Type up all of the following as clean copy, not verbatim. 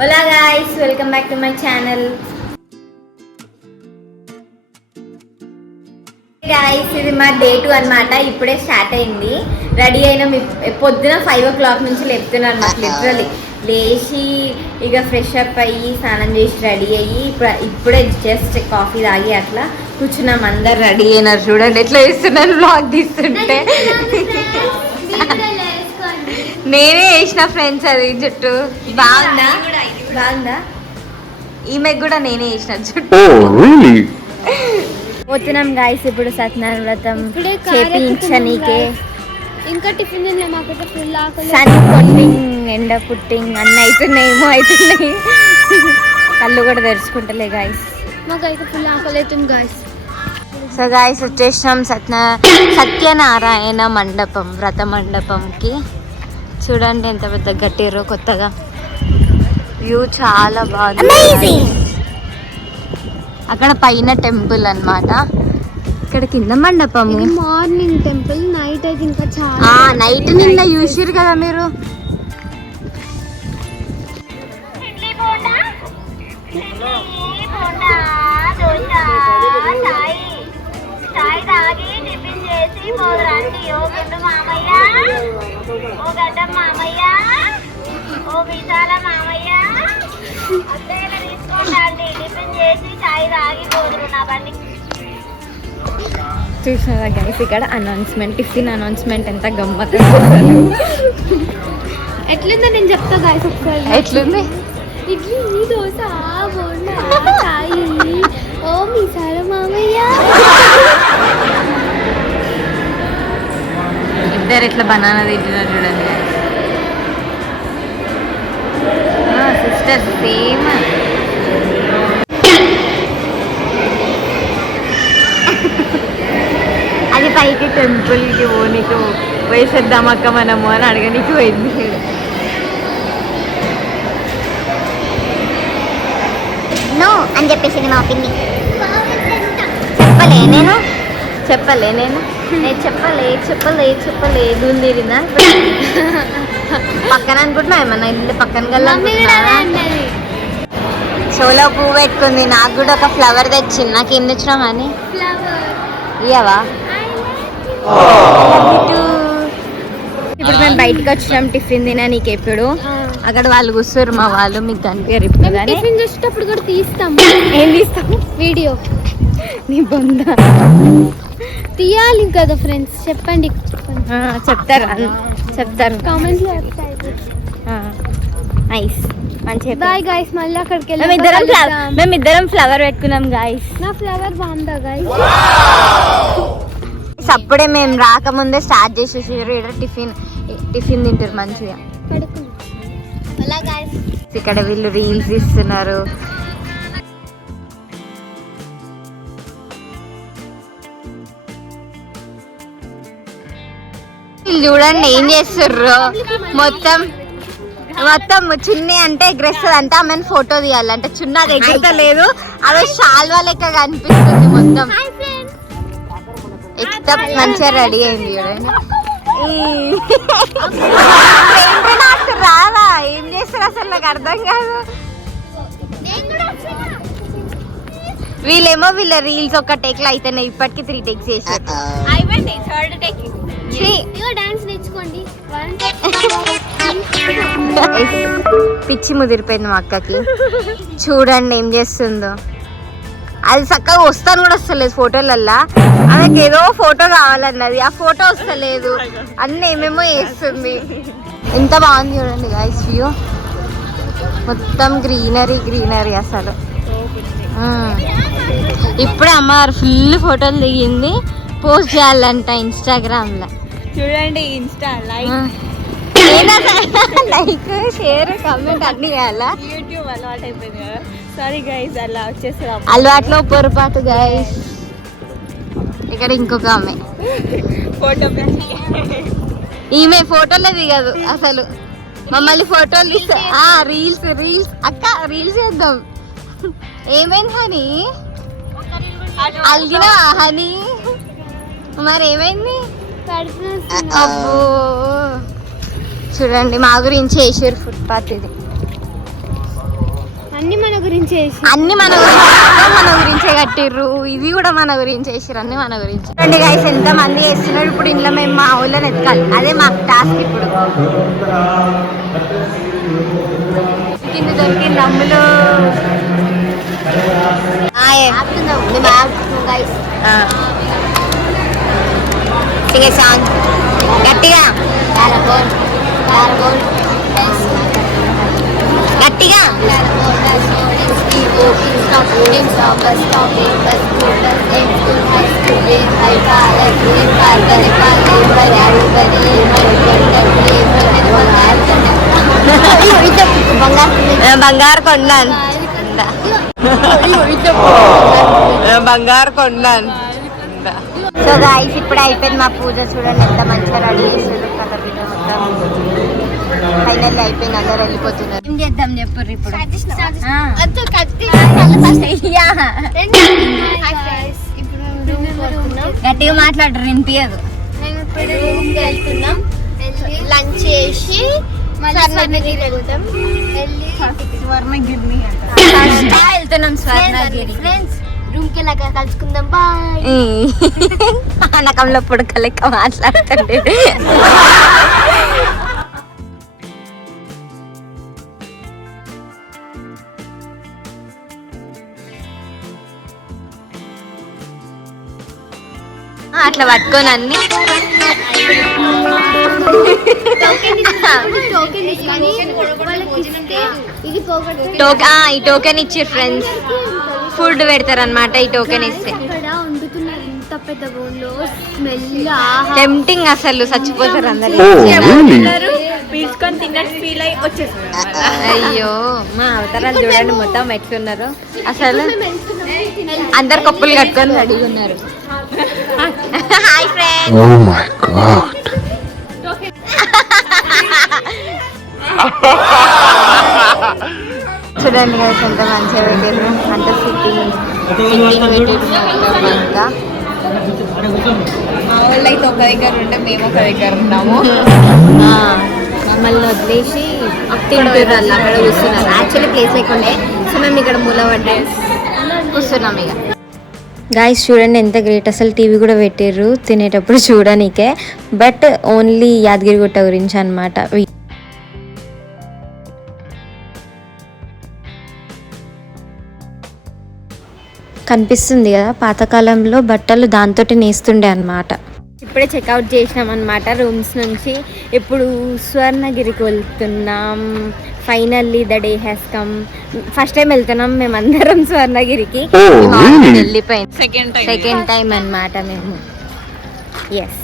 Hello guys, welcome back to my channel. Guys, ఇది మా day 2 అన్నమాట. ఇప్పుడే స్టార్ట్ అయింది. రెడీ అయినా పొద్దున 5 o'clock నుంచి లేపుతున్నారు అన్నమాట. లిటరలీ లేచి ఇక ఫ్రెష్ అప్ అయ్యి స్నానం చేసి రెడీ అయ్యి ఇప్పుడే జస్ట్ కాఫీ తాగి అట్లా కూర్చున్నాం. అందరు రెడీ అయినారు. చూడండి ఎట్లా వేస్తున్నాను బ్లాగ్ తీస్తుంటే. నేనే వేసిన ఫ్రెండ్స్ అది జుట్టు. బాగుందా? బాగుందా? ఈమెకు కూడా నేనే వేసిన జుట్టు. పోతున్నాం గాయస్ ఇప్పుడు సత్యనారాయణ వ్రతం చేయించనీకే. ఇంకా టిఫిన్ తినలేమాకైతే ఫుల్ ఆకలి. సన్ కొట్టింగ్, ఎండ పుట్టింగ్ అన్నీ అవుతున్నాయి. కళ్ళు కూడా తెరుచుకుంటలే గాయస్. మాకైతే ఫుల్ ఆకలి అవుతుంది గాయస్. సో గాయస్ వచ్చేసినాం సత్యనారాయణ మండపం, వ్రత మండపంకి. చూడండి ఎంత పెద్ద గట్టిరో కొత్తగా. వ్యూ చాలా బాగుంది. అక్కడ పైన టెంపుల్ అన్నమాట, ఇక్కడ కింద మండపం. మార్నింగ్ టెంపుల్, నైట్ అయితే ఇంకా చాలా. నైట్ నిన్న చూసిరు కదా మీరు. చూసారా గైస్, ఇక్కడ అనౌన్స్మెంట్, టిఫిన్ అనౌన్స్మెంట్ ఎంత గమ్మత్. ఎట్లుందో నేను చెప్తా గైస్ ఒకసారి. ఎట్లుంది? ఇడ్లీ, దోశ, బోండా, చాయ్, ఓ మిసాల మామయ్య. ఇద్దరు ఇట్లా బనానా తింటున్నారు చూడండి. Sisters same. అది పైకి టెంపుల్కి నీకు వేసేద్దాం అక్క మనము అని అడగనికి పోయింది. నో అని చెప్పేసింది మా పిన్ని. చెప్పలే నేను చెప్పలేదు తీరిందా పక్కన అనుకుంటున్నా. ఏమన్నా ఇల్లు పక్కన గల్లా షోలో పువ్వు పెట్టుకుంది. నాకు కూడా ఒక ఫ్లవర్ తెచ్చింది. నాకు ఏం తెచ్చినావు అని ఇయ్యవా? ఇప్పుడు మేము బయటకు వచ్చినాం టిఫిన్ తినా. నీకు ఎప్పుడు అక్కడ వాళ్ళు కూర్చోరు మా వాళ్ళు, మీకు కనిపించారు. ఇప్పుడు కానీ టిఫిన్ చేసేటప్పుడు కూడా తీస్తాం. ఏం తీస్తాము? వీడియో. నీ బొంద తీయాలి కదా ఫ్రెండ్స్. చెప్పండి. చెప్తారు కామెంట్లో. నైస్, మంచిగా. బాయ్ గాయ్స్, మళ్ళీ అక్కడికి వెళ్ళి మేమిద్దరం ఫ్లవర్ పెట్టుకున్నాం గాయ్స్. నా ఫ్లవర్ బాగుందా గాయ్స్? అప్పుడే మేము రాకముందే స్టార్ట్ చేసేసారు. టిఫిన్ తింటారు మంచిగా. ఇక్కడ వీళ్ళు రీల్స్ ఇస్తున్నారు. చూడండి ఏం చేస్తుర్రు. మొత్తం చున్నీ అంటే ఎగ్రెస్తుంది అంటే ఆమెను ఫోటో తీయాలి అంటే చున్నీ అది ఎగురలేదు. అదే షాల్వా లెక్క కనిపిస్తుంది. మొత్తం మంచిగా రెడీ అయింది చూడండి. నాకు రాదా? ఏం చేస్తారు అసలు నాకు అర్థం కాదు. వీళ్ళేమో వీళ్ళ రీల్స్ ఒక టేక్ లో అయితేనే ఇప్పటికి 3 takes చేసారు. పిచ్చి ముదిరిపోయింది మా అక్కకి. చూడండి ఏం చేస్తుందో. అది చక్కగా వస్తాను కూడా వస్తలేదు ఫోటోలల్లా. ఆమెకి ఏదో ఫోటో కావాలన్నది, ఆ ఫోటో వస్తలేదు. అన్నీ ఏమేమో వేస్తుంది. ఎంత బాగుంది చూడండి గైస్ వ్యూ. మొత్తం గ్రీనరీ అసలు. ఇప్పుడే అమ్మగారు ఫుల్ ఫోటోలు దిగింది. పోస్ట్ చేయాలంట ఇన్స్టాగ్రామ్లో. చూడండి లైక్ షేర్ కామెంట్ అన్ని చేయాలా? యూట్యూబ్ అలవాటు అయిపోయింది కదా. సారీ గైస్, అలా వచ్చేసి అలవాట్లో పొరపాటు గైస్. ఇక్కడ ఇంకొక ఆమె ఫోటో, ఈమె ఫోటోలే దిగదు అసలు. మమ్మల్ని ఫోటోలు తీస్తా. రీల్స్ అక్క, రీల్స్ చేద్దాం. ఏమైంది హనీ? అలిగినా హనీ? మరి ఏమైంది? అబ్బో చూడండి మా గురించి వేసారు ఫుట్పాత్. ఇది అన్ని మన గురించి అన్ని మన గురించే కట్టిర్రు. ఇవి కూడా మన గురించి వేసిర్రు. అన్ని మన గురించి. గైస్ ఎంత మంది వేస్తున్నారు. ఇప్పుడు ఇంట్లో మేము మా ఊళ్ళోని ఎత్తుకాలి. అదే మాకు టాస్క్. ఇప్పుడు కింద దొరికింది అమ్ములు. గట్టిగా గట్టిగా బంగారు కొండాను బంగారు కొండాను. సో గాయ్స్ ఇప్పుడు అయిపోయింది మా పూజ. చూడండి ఎంత మంచిగా రెడీ చేసారు. కలర్ మొత్తం ఫైనల్ అయిపోయింది. అందరు వెళ్ళిపోతున్నారు. ఏం చేద్దాం చెప్పు ఇప్పుడు. గట్టిగా మాట్లాడరు వినిపించదు. లంచ్ చేసి వెళ్తున్నాం స్వర్ణగిరి. రూమ్ కి లాగా కలుసుకుందాం. బాయ్. అనకంలో పుడక లెక్క మాట్లాడుతుంది. అట్లా పట్టుకొని అన్ని ఈ టోకెన్ ఇచ్చి ఫ్రెండ్స్ ఫుడ్ పెడతారు అనమాట. ఈ టోకెన్ ఇస్తే టెంప్టింగ్ అసలు చచ్చిపోతారు అందరు. అయ్యో మా అవతారాలు చూడండి మొత్తం ఎట్లున్నారు. అసలు అందరు కప్పులు కట్టుకొని రెడీగా ఉన్నారు. Hi friends. చూడండి కదా ఎంత మంచిగా పెట్టారు. అంత సిట్టింగ్ పెట్టారు. ఇంకా మా వాళ్ళు అయితే ఒక దగ్గర ఉంటే మేము ఒక దగ్గర ఉన్నాము. మమ్మల్ని వదిలేసి తింటారు. అక్కడ కూర్చున్నారు. యాక్చువల్లీ ప్లేస్ లేకుండే. సో మేము ఇక్కడ మూలపడ్డాం కూర్చున్నాం. ఇక గాయస్ చూడండి ఎంత గ్రేట్. అసలు టీవీ కూడా పెట్టారు తినేటప్పుడు చూడడానికే. బట్ ఓన్లీ యాదగిరిగుట్ట గురించి అనమాట. కనిపిస్తుంది కదా పాతకాలంలో బట్టలు దాంతో నేస్తుండే అనమాట. ఇప్పుడే చెక్అవుట్ చేసినాం అనమాట రూమ్స్ నుంచి. ఇప్పుడు స్వర్ణగిరికి వెళ్తున్నాం. Finally the day has come. First time వెళ్తున్నాం మేమందరం స్వర్ణగిరికి. వెళ్ళిపోయింది సెకండ్ టైం అనమాట మేము. ఎస్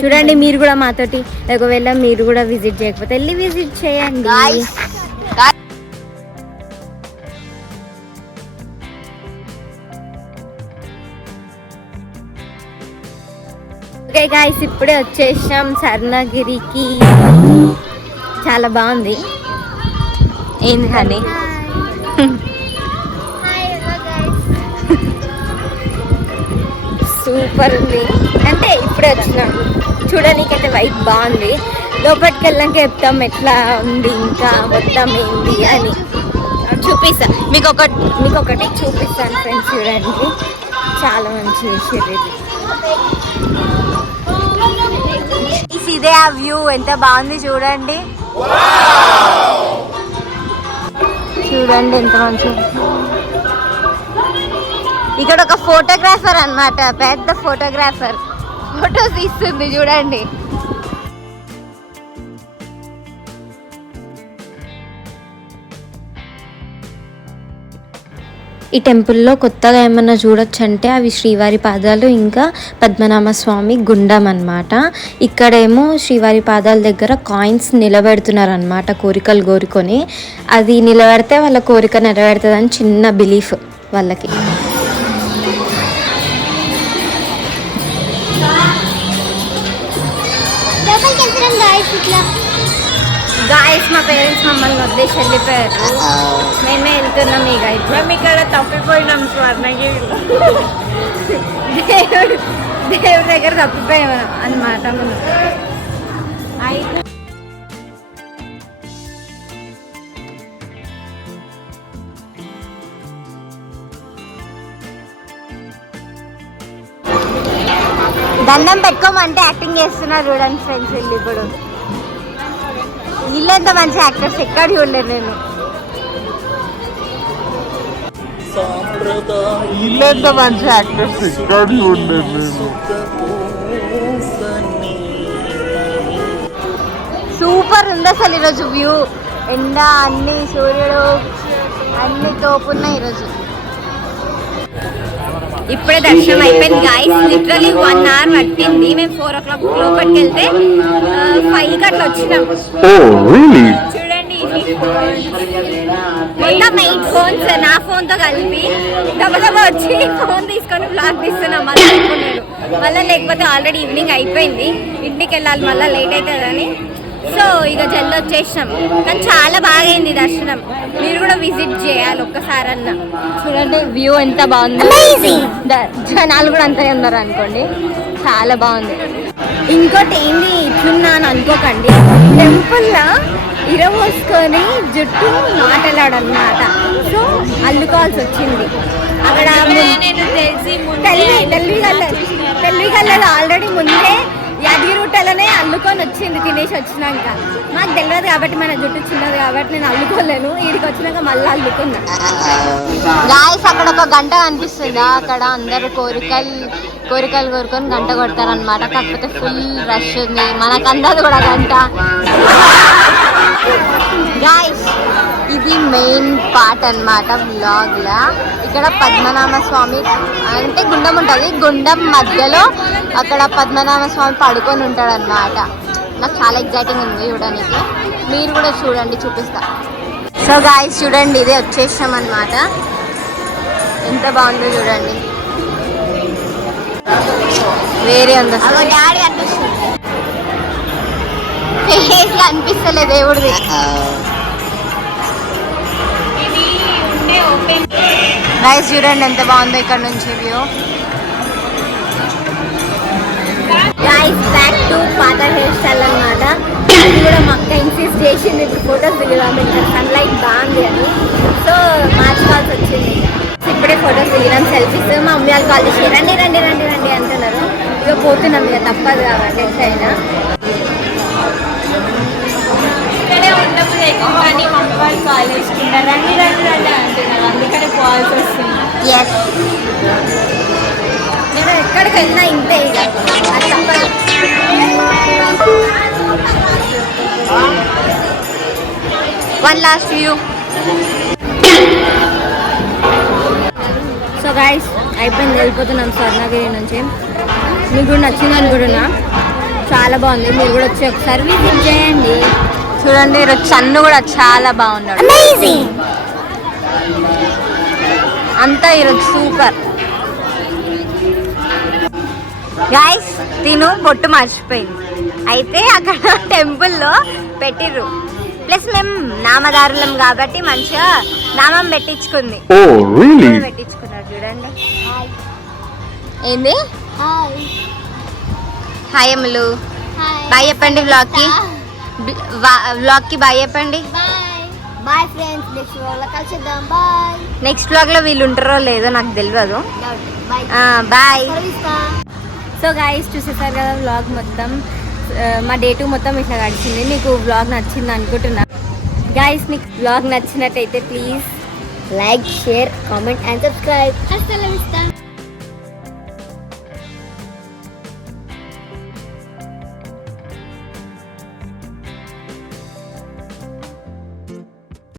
చూడండి మీరు కూడా మాతోటి ఒకవేళ మీరు కూడా విజిట్ చేయకపోతే వెళ్ళి విజిట్ చేయండి. ఓకే గాయ్స్ ఇప్పుడే వచ్చేసాం స్వర్ణగిరికి. చాలా బాగుంది. ఏంది కానీ సూపర్ ఉంది. అంటే ఇప్పుడే వచ్చినాం చూడడానికైతే వైబ్ బాగుంది. లోపలికి వెళ్ళాక చెప్తాం ఎట్లా ఉంది ఇంకా మొత్తం ఏంది అని చూపిస్తాను. మీకు ఒకటి చూపిస్తాను ఫ్రెండ్స్. చూడండి చాలా మంచి విషయం ఇది. ఇదే ఆ వ్యూ ఎంత బాగుంది చూడండి. చూడండి ఎంత మంచి. ఇక్కడ ఒక ఫోటోగ్రాఫర్ అన్నమాట. పెద్ద ఫోటోగ్రాఫర్ ఫోటోస్ తీస్తుంది చూడండి. ఈ టెంపుల్లో కొత్తగా ఏమన్నా చూడొచ్చు అంటే అవి శ్రీవారి పాదాలు ఇంకా పద్మనాభ స్వామి గుండం అన్నమాట. ఇక్కడేమో శ్రీవారి పాదాల దగ్గర కాయిన్స్ నిలబెడుతున్నారు అన్నమాట కోరికలు కోరుకొని. అది నిలబెడితే వాళ్ళ కోరిక నెరవేరుతుందని చిన్న బిలీఫ్ వాళ్ళకి. గాయస్ మా పేరెంట్స్ మమ్మల్ని వదిలేసి వెళ్ళిపోయారు. మేమే వెళ్తున్నాం. ఇక మేము ఇక్కడ తప్పిపోయినాం స్వర్ణగిరిలో. దేవుడి దగ్గర తప్పిపోయాం అన్నమాట. మనం దండం పెట్టుకోమంటే యాక్టింగ్ చేస్తున్నారు చూడండి ఫ్రెండ్స్. వీళ్ళు ఇప్పుడు వీళ్ళంత మంచి యాక్టర్స్ ఎక్కడ చూడలేదు నేను. వీళ్ళంత మంచి యాక్టర్స్ ఎక్కడ చూడలేదు నేను. సూపర్ ఉంది అసలు ఈరోజు వ్యూ. ఎండ అన్ని సూర్యుడు అన్ని తోపున్నాయి ఈరోజు. ఇప్పుడే దర్శనం అయిపోయింది గాయస్. లిటరలీ 1 hour పట్టింది. మేము 4 o'clock లోపలికి వెళ్తే 5 అట్లా వచ్చినాం. చూడండి మొత్తం 8 ఫోన్స్ నా ఫోన్ తో కలిపి దబదబా వచ్చి ఫోన్ తీసుకొని బ్లాగ్ తీస్తున్నాం. మళ్ళీ అనుకున్నాను మళ్ళీ లేకపోతే ఆల్రెడీ ఈవినింగ్ అయిపోయింది, ఇంటికి వెళ్ళాలి, మళ్ళీ లేట్ అవుతుందని. సో ఇక జల్ది వచ్చేసినాం. కానీ చాలా బాగా అయింది దర్శనం. మీరు కూడా విజిట్ చేయాలి ఒక్కసారన్నా. చూడండి వ్యూ ఎంత బాగుంది. జనాలు కూడా అంతే ఉన్నారు అనుకోండి. చాలా బాగుంది. ఇంకోటి ఏంది ఇట్లున్నా అని అనుకోకండి, టెంపుల్లో ఇరవోసుకొని జుట్టు నాటలాడు అనమాట. సో అల్లుకోవాల్సి వచ్చింది అక్కడ. తెలివిగల్లది ఆల్రెడీ ముందే యాదగిరిగుట్టలోనే అల్లుకొని వచ్చింది తినేసి వచ్చినాక. మాకు తెలియదు కాబట్టి మన జుట్టు చిన్నది కాబట్టి నేను అల్లుకోలేను. వీడికి వచ్చినాక మళ్ళీ అల్లుకున్నా. గాయస్ అక్కడ ఒక గంట కనిపిస్తుందా, అక్కడ అందరు కోరికలు కోరుకొని గంట కొడతారనమాట. కాకపోతే ఫుల్ రష్ ఉంది, మనకు అందదు కూడా గంట. గాయస్ ఇది మెయిన్ పార్ట్ అన్నమాట వ్లాగ్ లా. ఇక్కడ పద్మనాభ స్వామి అంటే గుండం ఉంటుంది, గుండం మధ్యలో అక్కడ పద్మనాభ స్వామి పడుకొని ఉంటాడు అన్నమాట. నాకు చాలా ఎగ్జైటింగ్ ఉంది చూడడానికి. మీరు కూడా చూడండి, చూపిస్తా. సో గాయస్ చూడండి ఇదే వచ్చేసాం అన్నమాట. ఎంత బాగుందో చూడండి. వేరే ఉంది అనిపిస్తలే దేవుడిది. గైస్ చూడండి ఎంత బాగుందో ఇక్కడ నుంచి వ్యూ. గైస్ బ్యాక్ టు పాత హెయిర్ స్టైల్ అన్నమాట. ఇది కూడా మా అక్క ఇన్సిస్ట్ చేసింది ఇప్పుడు ఫొటోస్ దిగుదాం, ఇక్కడ సన్లైట్ బాగుంది అని. సో మార్చుకోవాల్సి వచ్చింది. ఇప్పుడే ఫొటోస్ దిగినాం, సెల్ఫీస్. మా అమ్మ వాళ్ళు కాల్ చేసి రండి రండి రండి రండి అంటున్నారు. ఇక పోతున్నాం, ఇక తప్పదు కాబట్టి ఎట్లయినా. ఇక్కడే ఉండదు కానీ మా అమ్మ వాళ్ళు కాల్ చేసుకుంటారు, రండి రండి రండి అంటున్నారు. అందుకనే పోవాల్సి వస్తుంది. ఎస్ నేను ఎక్కడికి వెళ్ళినా ఇంతే, ఇక అది తప్పదు. One last view. So guys అయిపోయింది, వెళ్ళిపోతున్నాం స్వర్ణగిరి నుంచి. మీకు కూడా నచ్చింది అనుకుంటున్నా, చాలా బాగుంది. మీరు కూడా వచ్చి ఒకసారి విజిట్ చేయండి. చూడండి ఈరోజు చన్ను కూడా చాలా బాగున్నాడు. అంతా ఈరోజు సూపర్. గైస్ తిను బొట్టు మర్చిపోయింది, అయితే అక్కడ టెంపుల్లో పెట్టిర్రు. ప్లస్ మేము నామదారులం కాబట్టి మంచిగా నామం పెట్టించుకుంది. పెట్టించుకున్నారు చూడండి. ఏంది హాయ్ అమ్ములు, బాయ్ చెప్పండి. వ్లాగ్కి బాయ్ చెప్పండి. బాయ్ ఫ్రెండ్స్, నెక్స్ట్ వ్లాగ్ లో కలుద్దాం. బాయ్. నెక్స్ట్ వ్లాగ్ లో వీళ్ళు ఉంటారో లేదో నాకు తెలియదు. బాయ్. సో గైస్ చూసేసారు కదా వ్లాగ్ మొత్తం. మా డే 2 మొత్తం ఇట్లా గడిచింది. మీకు వ్లాగ్ నచ్చింది అనుకుంటున్నా. గైస్ మీకు వ్లాగ్ నచ్చినట్టయితే please like, share, comment and subscribe.